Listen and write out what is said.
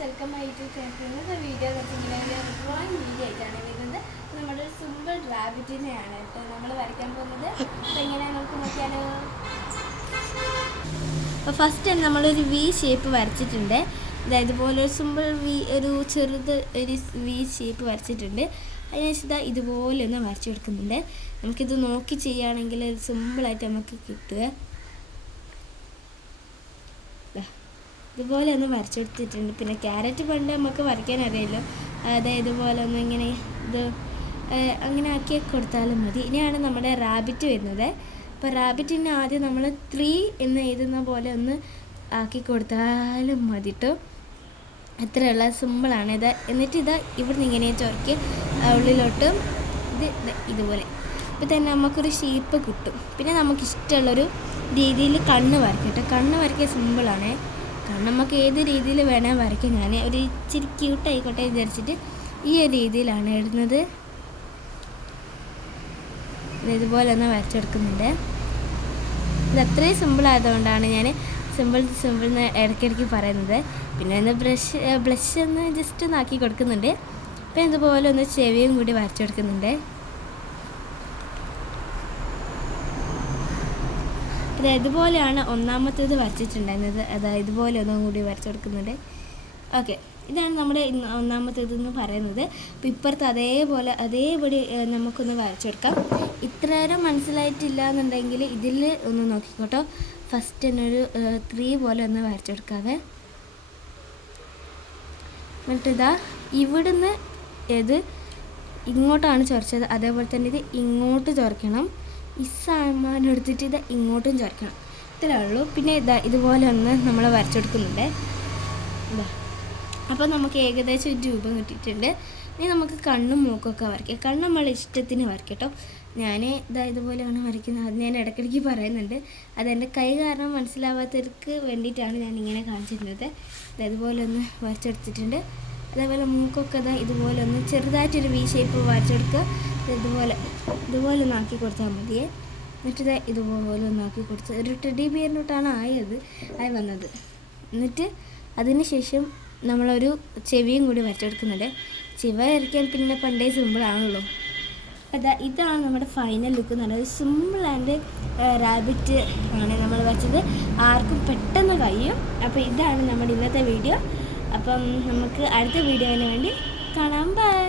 Welcome my YouTube channel. Video കുറച്ചിങ്ങനെ drawing video ആയിട്ടാണ് വരുന്നത്. നമ്മുടെ ഒരു സിമ്പിൾ റാബിറ്റിനെയാണ് കേട്ടോ നമ്മൾ വരയ്ക്കാൻ പോകുന്നത്. അപ്പോൾ എങ്ങനെയാണ് നമുക്ക് നോക്കിയാലോ. അപ്പോൾ ഫസ്റ്റ് തന്നെ നമ്മളൊരു വി ഷേപ്പ് വരച്ചിട്ടുണ്ട്. അതായത് ഇതുപോലെ ഒരു സിമ്പിൾ വി, ഒരു ചെറുത് ഒരു വി ഷേപ്പ് വരച്ചിട്ടുണ്ട്. അതിനുശേഷം ഇതുപോലെ ഒന്ന് വരച്ചു കൊടുക്കുന്നുണ്ട്. നമുക്കിത് നോക്കി ചെയ്യുകയാണെങ്കിൽ സിമ്പിളായിട്ട് നമുക്ക് കിട്ടുക. ഇതുപോലെ ഒന്ന് വരച്ചെടുത്തിട്ടുണ്ട്. പിന്നെ ക്യാരറ്റ് പണ്ട് നമുക്ക് വരയ്ക്കാൻ അറിയാമല്ലോ. അതായത് ഇതുപോലെ ഒന്ന് ഇങ്ങനെ ഇത് അങ്ങനെ ആക്കി കൊടുത്താലും മതി. ഇനിയാണ് നമ്മുടെ റാബിറ്റ് വരുന്നത്. അപ്പോൾ റാബിറ്റിന് ആദ്യം നമ്മൾ 3 എന്ന് എഴുതുന്ന പോലെ ഒന്ന് ആക്കി കൊടുത്താലും മതി കേട്ടോ. അത്രയുള്ള സിമ്പിളാണ് ഇത്. എന്നിട്ട് ഇത് ഇവിടുന്ന് ഇങ്ങനെ ചൊരക്കി ഉള്ളിലോട്ട് ഇതുപോലെ ഇപ്പോൾ തന്നെ നമുക്കൊരു ഷേപ്പ് കിട്ടും. പിന്നെ നമുക്കിഷ്ടമുള്ളൊരു രീതിയിൽ കണ്ണ് വരയ്ക്കും കേട്ടോ. കണ്ണ് വരയ്ക്കാൻ സിമ്പിളാണ്. കാരണം നമുക്ക് ഏത് രീതിയിൽ വേണേൽ വരയ്ക്കാം. ഞാൻ ഒരു ഇച്ചിരി ക്യൂട്ടായിക്കോട്ടെ വിചാരിച്ചിട്ട് ഈ ഒരു രീതിയിലാണ് ഇടുന്നത്. ഇതുപോലെ ഒന്ന് വരച്ചെടുക്കുന്നുണ്ട്. ഇത് അത്രയും സിമ്പിളായതുകൊണ്ടാണ് ഞാൻ സിമ്പിൾ എന്ന് ഇടയ്ക്കിടയ്ക്ക് പറയുന്നത്. പിന്നെ ഒന്ന് ബ്ലഷ് ഒന്ന് ജസ്റ്റ് ഒന്ന് ആക്കി കൊടുക്കുന്നുണ്ട്. പിന്നെ ഇതുപോലെ ഒന്ന് ചെവിയും കൂടി വരച്ചെടുക്കുന്നുണ്ട്. ഇതുപോലെയാണ് ഒന്നാമത്തേത് വരച്ചിട്ടുണ്ടായിരുന്നത്. അതായത് ഇതുപോലെ ഒന്നും കൂടി വരച്ചു കൊടുക്കുന്നുണ്ട്. ഓക്കെ, ഇതാണ് നമ്മുടെ ഒന്നാമത്തേതെന്ന് പറയുന്നത്. അപ്പോൾ ഇപ്പുറത്ത് അതേപടി നമുക്കൊന്ന് വരച്ചെടുക്കാം. ഇത്രയേരം മനസ്സിലായിട്ടില്ല എന്നുണ്ടെങ്കിൽ ഇതിൽ ഒന്ന് നോക്കിക്കോട്ടോ. ഫസ്റ്റ് തന്നെ ഒരു 3 പോലെ ഒന്ന് വരച്ചെടുക്കാതെ. എന്നിട്ട് ഇതാ ഇവിടുന്ന് ഇത് ഇങ്ങോട്ടാണ് ചൊരച്ചത്. അതേപോലെ തന്നെ ഇത് ഇങ്ങോട്ട് ചൊരക്കണം. ഈ സാമാനം എടുത്തിട്ട് ഇത് ഇങ്ങോട്ടും ചേർക്കണം. ഇത്രേ ഉള്ളൂ. പിന്നെ ഇതുപോലെ ഒന്ന് നമ്മൾ വരച്ചെടുക്കുന്നുണ്ട്. അപ്പോൾ നമുക്ക് ഏകദേശം ഒരു രൂപം കിട്ടിയിട്ടുണ്ട്. ഇനി നമുക്ക് കണ്ണും മൂക്കൊക്കെ വരയ്ക്കാം. കണ്ണ് നമ്മളെ ഇഷ്ടത്തിന് വരയ്ക്കട്ടോ. ഞാൻ ഇതുപോലെയാണ് വരയ്ക്കുന്നത്. അത് ഞാൻ ഇടയ്ക്കിടയ്ക്ക് പറയുന്നുണ്ട്. അതെൻ്റെ കൈ കാരണം മനസ്സിലാവാത്തവർക്ക് വേണ്ടിയിട്ടാണ് ഞാൻ ഇങ്ങനെ കാണിച്ചിരുന്നത്. ഇതുപോലെ ഒന്ന് വരച്ചെടുത്തിട്ടുണ്ട്. അതേപോലെ മൂക്കൊക്കെ ഇതുപോലെ ഒന്ന് ചെറുതായിട്ടൊരു വി ഷേപ്പ് വരച്ചെടുക്കുക. ഇതുപോലെ ഒന്ന് ആക്കി കൊടുത്താൽ മതിയേ. എന്നിട്ട് ഇതുപോലെ ഒന്ന് ആക്കി കൊടുത്ത് ഒരു ടെഡി ബിയറിനോട്ടാണ് ആയി വന്നത്. എന്നിട്ട് അതിന് ശേഷം നമ്മളൊരു ചെവിയും കൂടി വരച്ചെടുക്കുന്നുണ്ട്. ചെവി വരയ്ക്കാൻ പിന്നെ പണ്ടേ സിമ്പിളാണല്ലോ. ഇതാണ് നമ്മുടെ ഫൈനൽ ലുക്ക് എന്ന് പറയുന്നത്. സിമ്പിൾ ആൻഡ് റാബിറ്റ് ആണ് നമ്മൾ വരച്ചത്. ആർക്കും പെട്ടെന്ന് കഴിയും. അപ്പോൾ ഇതാണ് നമ്മുടെ ഇന്നത്തെ വീഡിയോ. അപ്പം നമുക്ക് അടുത്ത വീഡിയോന് വേണ്ടി കാണാം. ബൈ.